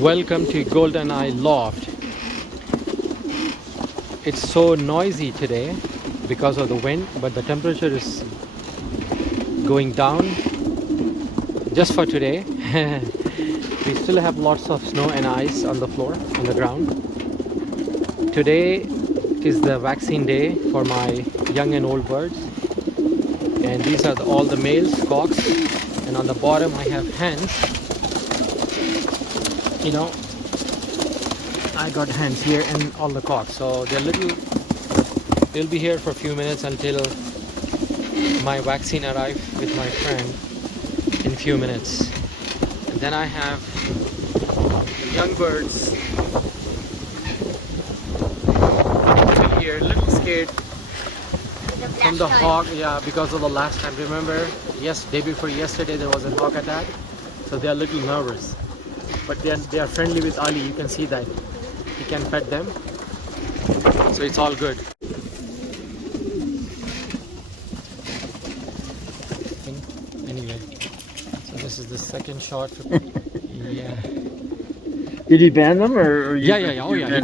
Welcome to Golden Eye Loft. It's so noisy today because of the wind, but the temperature is going down just for today. We still have lots of snow and ice on the floor, on the ground. Today is the vaccine day for my young and old birds. And these are all the males, cocks. And on the bottom I have hens. You know, I got hens here and all the cocks. So they'll be here for a few minutes until my vaccine arrives with my friend in few minutes. And then I have the young birds here, a little scared from the hawk, yeah, because of the last time. Remember, day before yesterday there was a hawk attack, so they are a little nervous. But they are friendly with Ali. You can see that he can pet them, so it's all good. Anyway, so this is the second shot. Yeah. Did he ban them or Yeah. Oh yeah.